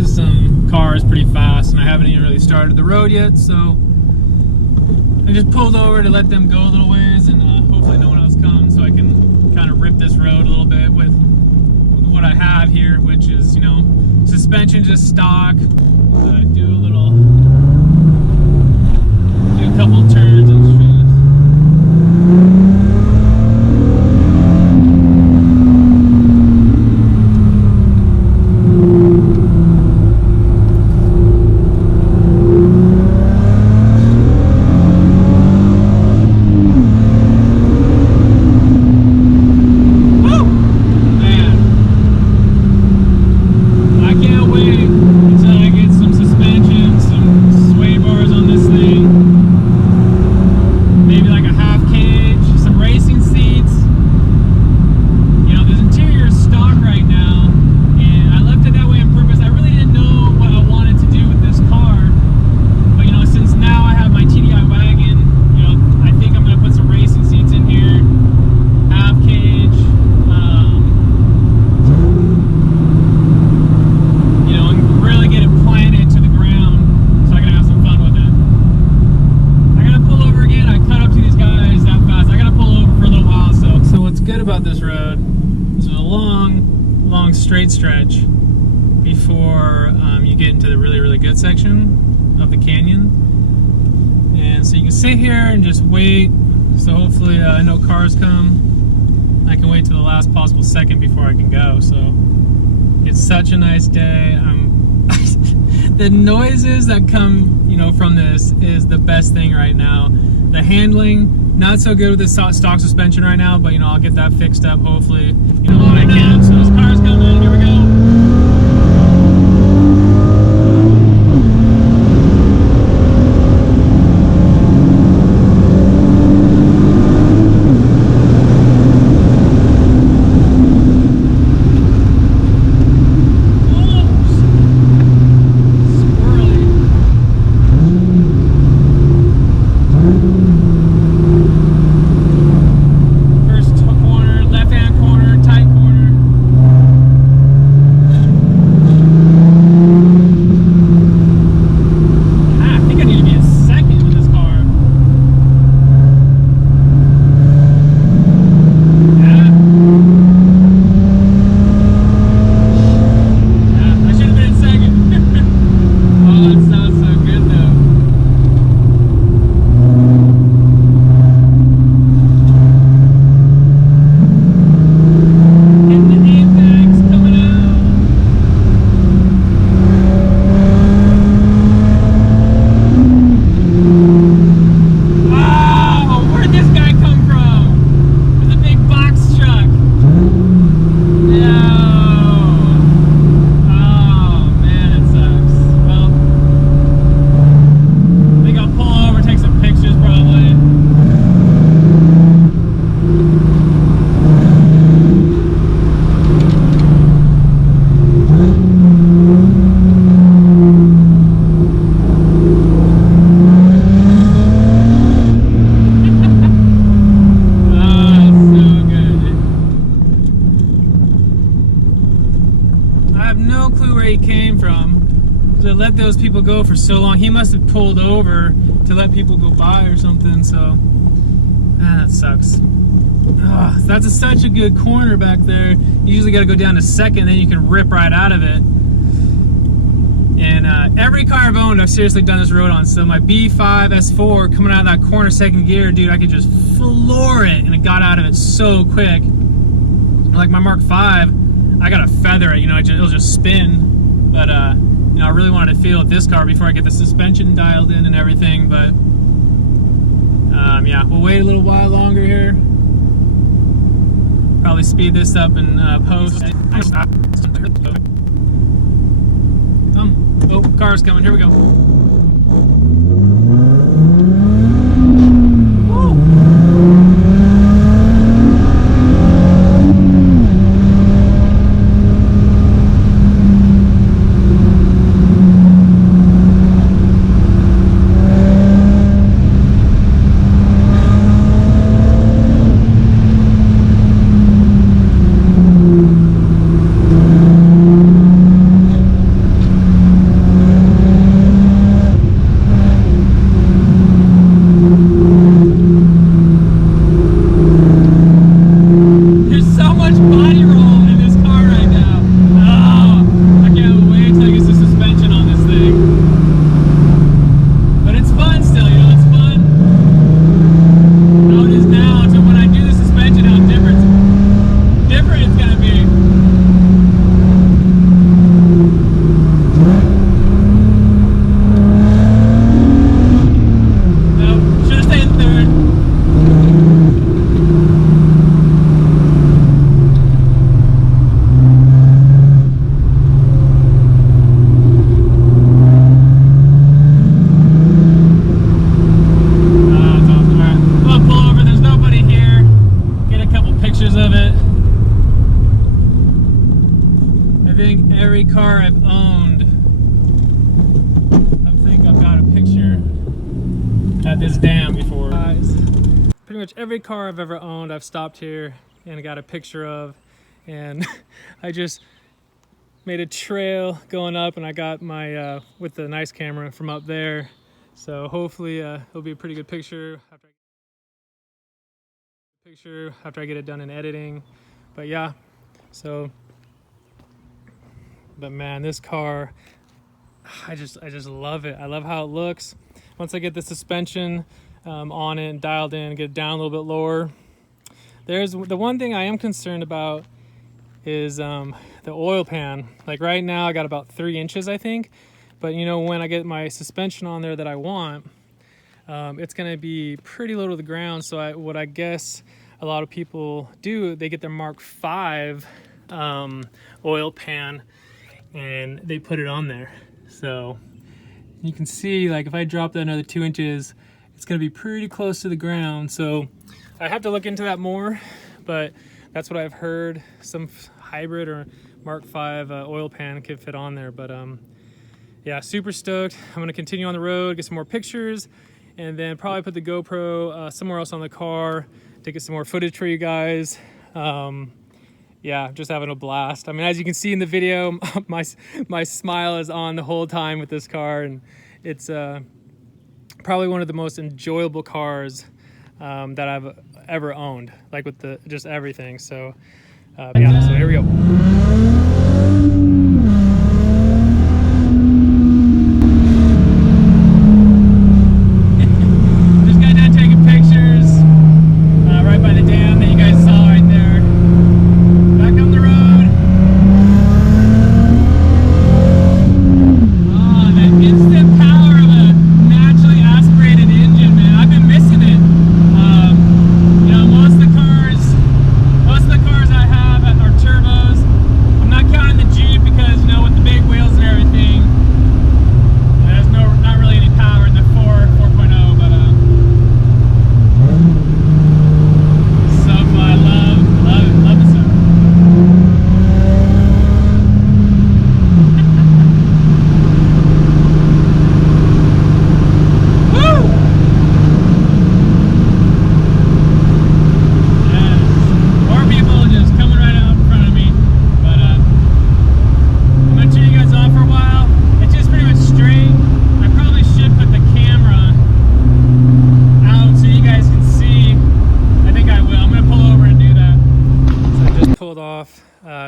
to some cars pretty fast, and I haven't even really started the road yet, so I just pulled over to let them go a little ways, and hopefully no one else comes, so I can kind of rip this road a little bit with what I have here, which is, you know, suspension just stock. Do a couple turns and shit. Straight stretch before you get into the really good section of the canyon, and so you can sit here and just wait. So hopefully no cars come. I can wait till the last possible second before I can go. So it's such a nice day. The noises that come, you know, from this is the best thing right now. The handling, not so good with this stock suspension right now, but you know, I'll get that fixed up hopefully, you know, when I can. So this car's coming, here we go. Let those people go for so long. He must have pulled over to let people go by or something, so that sucks. That's such a good corner back there. You usually got to go down to second, then you can rip right out of it. And every car I've owned, I've seriously done this road on. So my B5 S4 coming out of that corner second gear, dude, I could just floor it, and it got out of it so quick. Like my Mark V, I gotta feather it, you know, it'll just spin. But you know, I really wanted to feel this car before I get the suspension dialed in and everything. But yeah, we'll wait a little while longer here. Probably speed this up and post. Oh, car's coming. Here we go. car I've owned, I think I've got a picture at this dam before. Guys, pretty much every car I've ever owned, I've stopped here and got a picture of, and I just made a trail going up, and I got my with the nice camera from up there. So hopefully it'll be a pretty good picture after I get it done in editing. But yeah, so. But man, this car, I just love it. I love how it looks. Once I get the suspension on it and dialed in, get it down a little bit lower. There's the one thing I am concerned about is the oil pan. Like right now I got about 3 inches, I think. But you know, when I get my suspension on there that I want, it's gonna be pretty low to the ground. So what I guess a lot of people do, they get their Mark V oil pan and they put it on there. So you can see, like, if I drop that another 2 inches, it's gonna be pretty close to the ground. So I have to look into that more, but that's what I've heard. Some hybrid or Mark V oil pan could fit on there. But yeah, super stoked. I'm gonna continue on the road, get some more pictures, and then probably put the GoPro somewhere else on the car to get some more footage for you guys. Yeah, just having a blast. I mean, as you can see in the video, my smile is on the whole time with this car, and it's probably one of the most enjoyable cars that I've ever owned, like with just everything. So yeah, so here we go.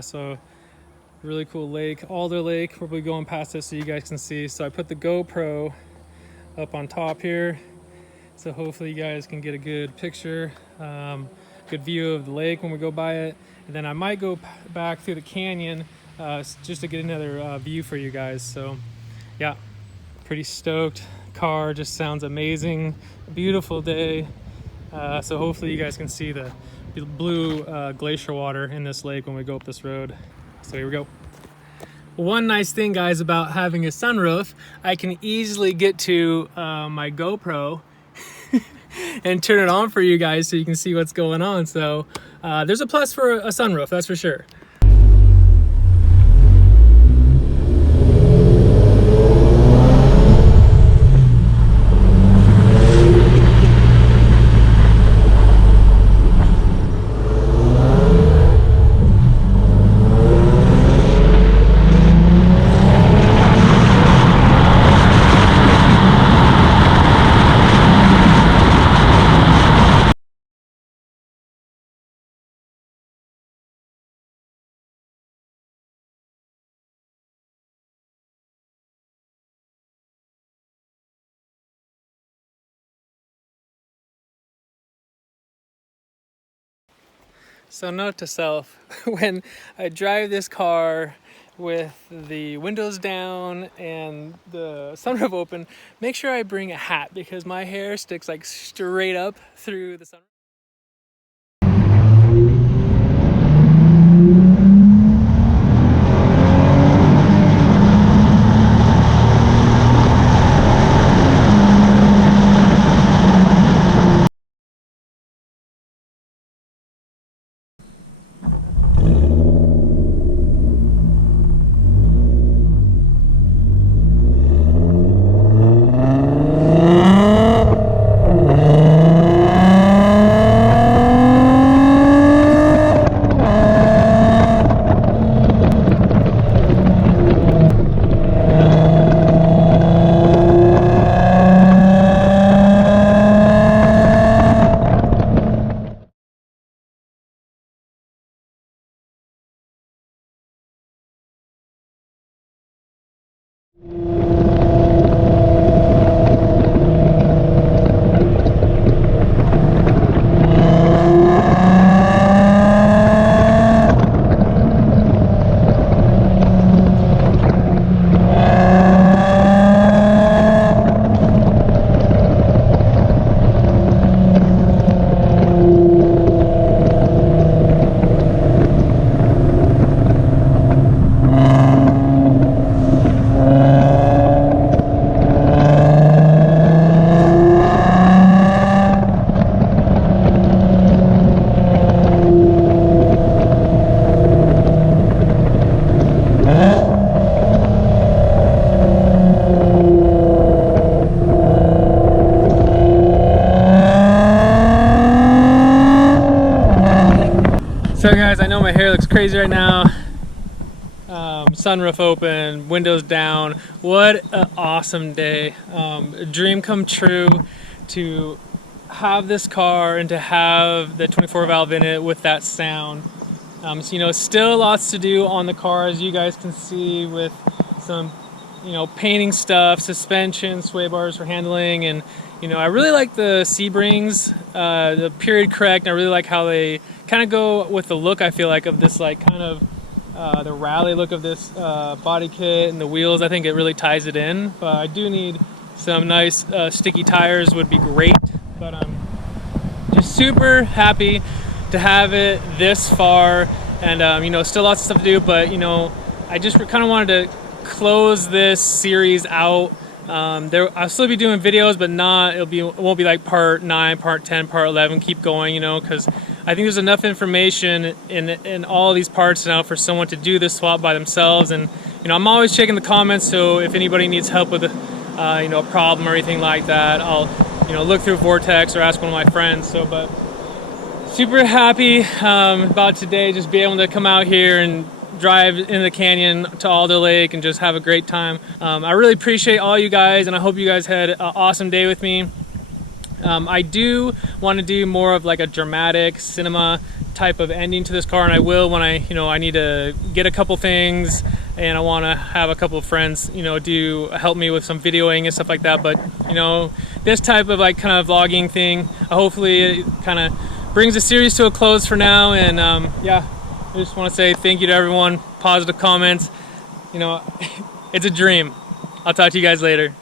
So really cool lake, Alder Lake. We'll be going past this so you guys can see. So I put the GoPro up on top here, so hopefully you guys can get a good picture, good view of the lake when we go by it. And then I might go back through the canyon just to get another view for you guys. So yeah, pretty stoked. Car just sounds amazing. Beautiful day. So hopefully you guys can see the blue glacier water in this lake when we go up this road. So here we go. One nice thing, guys, about having a sunroof, I can easily get to my GoPro and turn it on for you guys so you can see what's going on. So there's a plus for a sunroof, that's for sure. So note to self, when I drive this car with the windows down and the sunroof open, make sure I bring a hat because my hair sticks like straight up through the sunroof. crazy right now. Sunroof open, windows down. What an awesome day. A dream come true to have this car and to have the 24 valve in it with that sound. So, you know, still lots to do on the car, as you guys can see, with some, you know, painting stuff, suspension, sway bars for handling, and, you know, I really like the C-Brings, the period correct, and I really like how they kind of go with the look, I feel like, of this, like, kind of the rally look of this body kit and the wheels. I think it really ties it in, but I do need some nice sticky tires would be great. But I'm just super happy to have it this far, and you know, still lots of stuff to do, but you know, I just kind of wanted to close this series out. I'll still be doing videos, but it won't be like part 9, part 10, part 11, keep going, you know, because I think there's enough information in all these parts now for someone to do this swap by themselves. And you know, I'm always checking the comments, so if anybody needs help with you know, a problem or anything like that, I'll, you know, look through Vortex or ask one of my friends. So, but super happy about today, just being able to come out here and drive in the canyon to Alder Lake and just have a great time. I really appreciate all you guys, and I hope you guys had an awesome day with me. I do want to do more of like a dramatic cinema type of ending to this car, and I will when I need to get a couple things, and I want to have a couple of friends, you know, help me with some videoing and stuff like that. But you know, this type of like kind of vlogging thing, hopefully it kind of brings the series to a close for now. And yeah, I just want to say thank you to everyone, positive comments, you know. It's a dream. I'll talk to you guys later.